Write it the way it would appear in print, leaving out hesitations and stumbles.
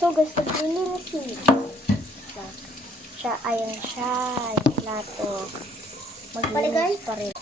So guys, naglilinis siya. Ayan siya. Yung plato. Maglinis pa rin.